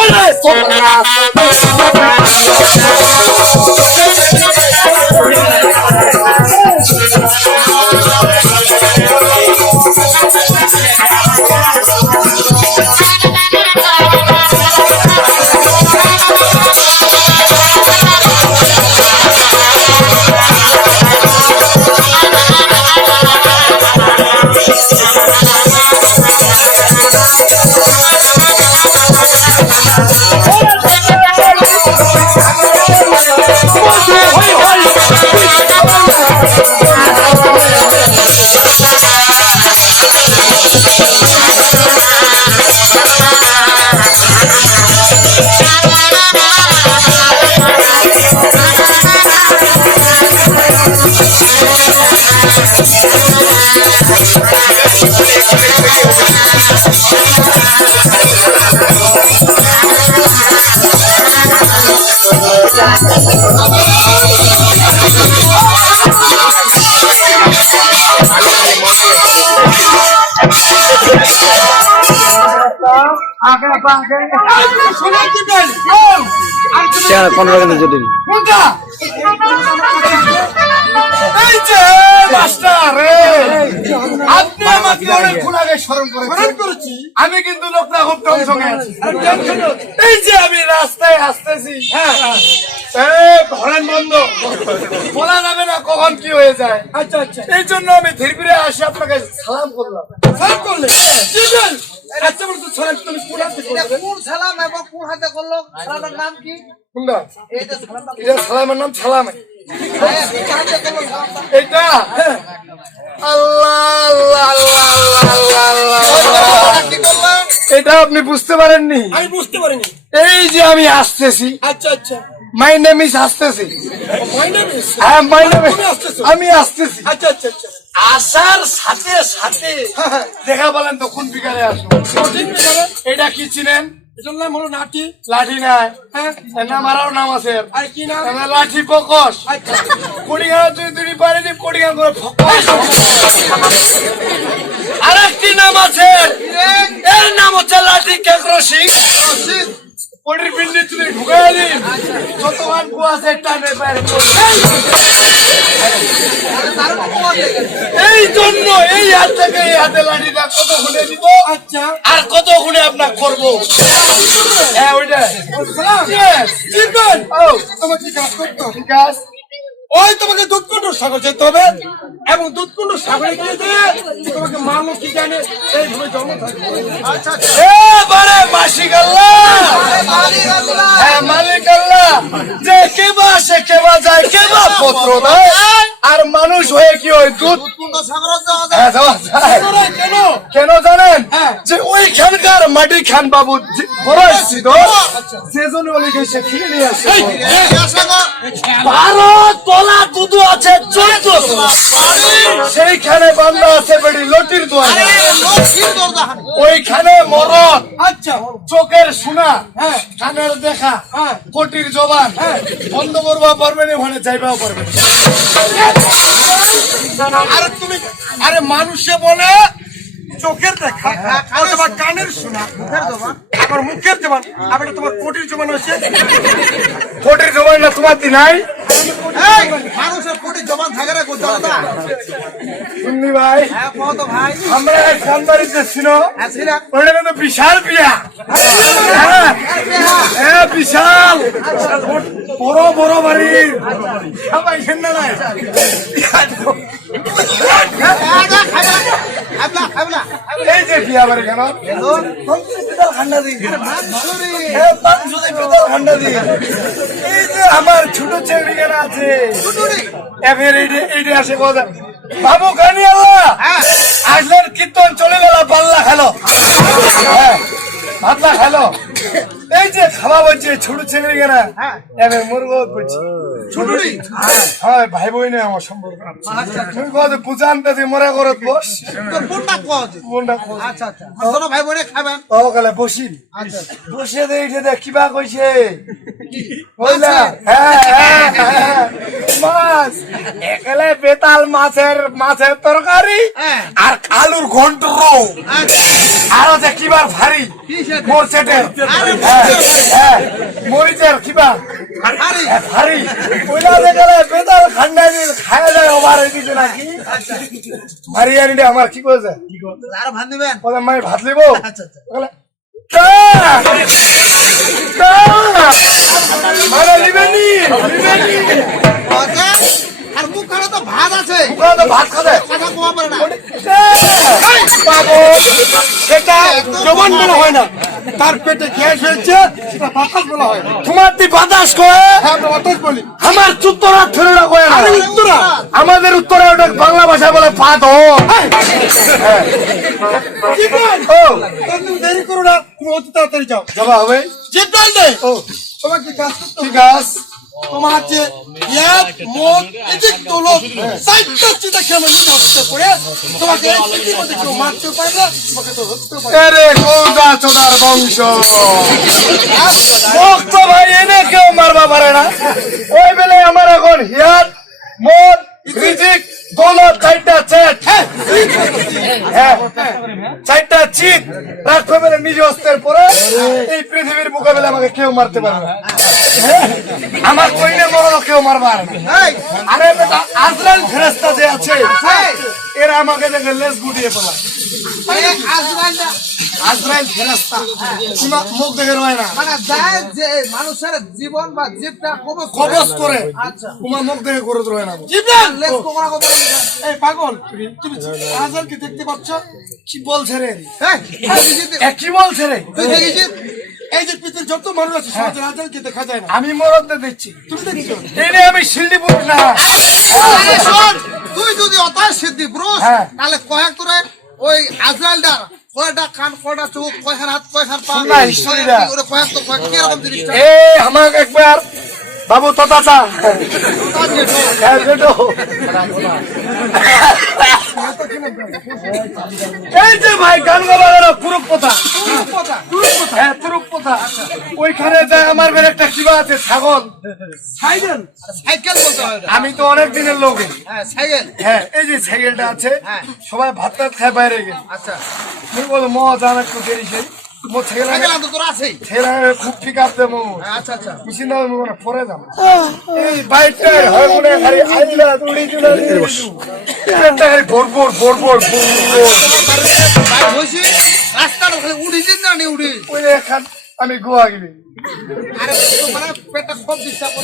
ওরে সোনা পনেরো কিন্তু জটিল? এই যে মাস্টার স্মরণ করেছি। আমি কিন্তু লোকটা খুব টেনশনে আছি। এই যে আমি রাস্তায় আসতেছি হ্যাঁ এই বন্ধ। বলা যাবে না কখন কি হয়ে যায়। আচ্ছা আচ্ছা। এই জন্য আমি ধীরে ধীরে আসি আপনাকে সালাম করলাম। সালাম করলে? আচ্ছা বলতো সালাম তুমি কোন হাতে কোন সালাম এবং কোন হাতে করল? সালামের নাম কি? কোনটা এই এটা সালামের নাম সালামে। হ্যাঁ, এটা? আল্লাহ। এটা আপনি বুঝতে পারেননি। আমি বুঝতে পারিনি। এই যে আমি আসতেছি আচ্ছা আচ্ছা। মাই নেম ইজ আসতেছি। My name is- হ্যাঁ মাই নেম আমি আসতেছি। আচ্ছা আচ্ছা আচ্ছা। আসার সাথে সাথে দেখা বলেন তো কোন আসব? এটা কি চিনেন এটার নাম হলো নাটি লাঠি নাই। হ্যাঁ? এর নাম আরও নাম আছে। আর কি নাম? লাঠি পকস তুই তুই পারে দি করে ফকস। আরেকটি নাম আছে। পিন্ডি তুমি ঢুকাই টানে বাইরে এই জন্য এই হাত থেকে এই হাতে লাঠিটা কত খুলে দিব আচ্ছা। আর কত খুলে আপনার করব? হ্যাঁ ওইটা। কি কাজ করতে ওই তোমাকে দুধকুণ্ড সাগর যেতে হবে, এবং দুধকুণ্ড সাগরে গিয়ে দিয়ে তোমাকে মানুষ কি জানে এইভাবে জন্ম থাকবে হ্যাঁ মালিক আল্লাহ যে কেবা সে কেবা যায় কেবা পত্র দেয়? আর মানুষ হয়ে কি হয় দুধ কোন হ্যাঁ। কেন? কেন জানেন? যে ওইখানকার মাটি খান বাবু যে- বড় এসেছি তো সেজন্য ওলি গেছে ফিরে নিয়ে আসে। বারো তলা দুধ আছে চোদ্দ সেইখানে বান্ধা আছে বেড়ি লটির দোয়ারে ওইখানে মরণ। আচ্ছা। চোখের শোনা কানের দেখা কোটির জবান। বন্ধ করবা পারবেন ওখানে যাইবাও পারবেন আরে তুমি আরে মানুষে বলে চোখের দেখা অথবা কানের শোনা আবার মুখের জবান। আবার তোমার কোটির জবান হচ্ছে কোটির জবান না তোমার দি নাই মানুষের কোটি জমান থাকে রে জনতা। শুননি ভাই হ্যাঁ কত ভাই। আমরা এক ছিল আসিরা ওটা কিন্তু বিশাল বিয়া। হ্যাঁ, বিশাল। বড় বড় বাড়ির সবাই খেলনা নাই। এই যে বিয়া বাড়ি কেন? ঠান্ডা দিয়ে ঠান্ডা দিন। আমার ছোট ছেলে আছে। এবার এইটা আসে কথা বাবু গানি আল্লাহ! আসলেন কীর্তন চলে গেল পাল্লা খেলো। হ্যাঁ পাল্লা খেলো। এই যে খাওয়া বলছে ছোট ছেলে কেনা হ্যাঁ। এবার মুরগ করছি। ছুটুরি হ্যাঁ। ভাই বোন আমার সম্পর্ক। আচ্ছা তুমি পূজা আনতে তুই মরা করত বস? তোর বোনটা কোয়া বোনটা খোঁজ আচ্ছা আচ্ছা। ভাই বোনে খাবেন ও কালে বসি। আচ্ছা। বসে দে এইটা দেখ কিবা কইছে হ্যাঁ হ্যাঁ হ্যাঁ। মাছ। একেলে বেতাল মাছের মাছের তরকারি হ্যাঁ। আর আলুর ঘন্ট আর আছে কিবার ভারী? মোরচেটের আরে হ্যাঁ। হ্যাঁ মরিচের কিবা। হ্যাঁ, ভারী ওইলা দেখলে বেতাল খান্ডাই দিল খায় যায় ওভার হয়ে দিছে নাকি ভারী আনিটা আমার কি করেছে আর ভান দিবেন বলে মাই ভাত লিব আচ্ছা আচ্ছা মানে লিবেনি লিবেনি আর মুখ খানে তো ভাত আছে তো ভাত খাবে কথা কোয়া পারে না পাবো সেটা জবান বলা হয় না তার পেটে গ্যাস হয়েছে সেটা বাতাস বলা হয়। তোমার তুই বাতাস কয়ে? হ্যাঁ আমরা বাতাস বলি। আমার চুত্তরা ফেরোনা কয়ে না? আরে উত্তরা। আমাদের উত্তরে ওটা বাংলা ভাষা বলে পাত হ ও। তুমি দেরি করো না তুমি অতি তাড়াতাড়ি যাও। যাবা হবে? জিদ্দাল দে ও। তোমাকে কাজ করতে ঠিক আছে। তোমার এরে চোদার বংশ। এনে কেউ মারবা আমার এখন হিয়ার মদ রিজিক দোলো চারটা হ্যাঁ। চারটা চিত রাখো মেরে নিজ অস্ত্রের পরে এই পৃথিবীর মোকাবেলা আমাকে কেউ মারতে পারবে? আমার কইলে মরলো কেউ মারবা আর বেটা আজরাইল ফেরেস্তা যে আছে এরা আমাকে দেখে লেজ গুটিয়ে ফেলা আজরাইল মুখ দেখে রয় না। মানে যায় যে মানুষের জীবন বা জীবটা কবজ করে। কবজ করে। আচ্ছা। তোমার মুখ দেখে করে রয় না। জিদ্দাল লেজ কোমরা কোমরা এই পাগল তুমি আজারকে দেখতে পাচ্ছ? কি বলছে রে? এই কি বলছে রে? তুই এই যে পৃথিবীর যত মানুষ আছে সমাজের আজারকে দেখা যায় না। আমি মরতে দিচ্ছি তুমি দেখছ? এই আমি শিল্ডি পুরুষ না। তুই যদি অতায় সিদ্ধি পুরুষ হ্যাঁ। তাহলে কয়েক তোরে ওই আজরাইলটার কয়টা কান কয়টা চোখ কয়খান হাত কয়খান পা শোন না, হিস্টোরিটা। ওরে কয়েক তো কীরকম জিনিসটা এ আমাকে একবার বাবু তো হ্যাঁ। এই যে ভাই গান কথা হ্যাঁ কথা ওইখানে যায় আমার বের একটা কিবা আছে ছাগল। সাইকেল? বলতে হয় আমি তো অনেক দিনের লোক। হ্যাঁ সাইকেল। হ্যাঁ এই যে সাইকেলটা আছে হ্যাঁ। সবাই ভাত টাত খায় বাইরে গেছে আচ্ছা। মুই বলো মজা একটু দেরি সেই। সাইকেল আচ্ছা আচ্ছা। মনে পরে যাব। এই বাইকটা হয় মনে খালি আইলা উড়ি চলে। রাস্তাটা খালি উড়িছিস না নি এখান আমি গোয়া গেলি। আরে পেটটা খুব ডিস্টার্ব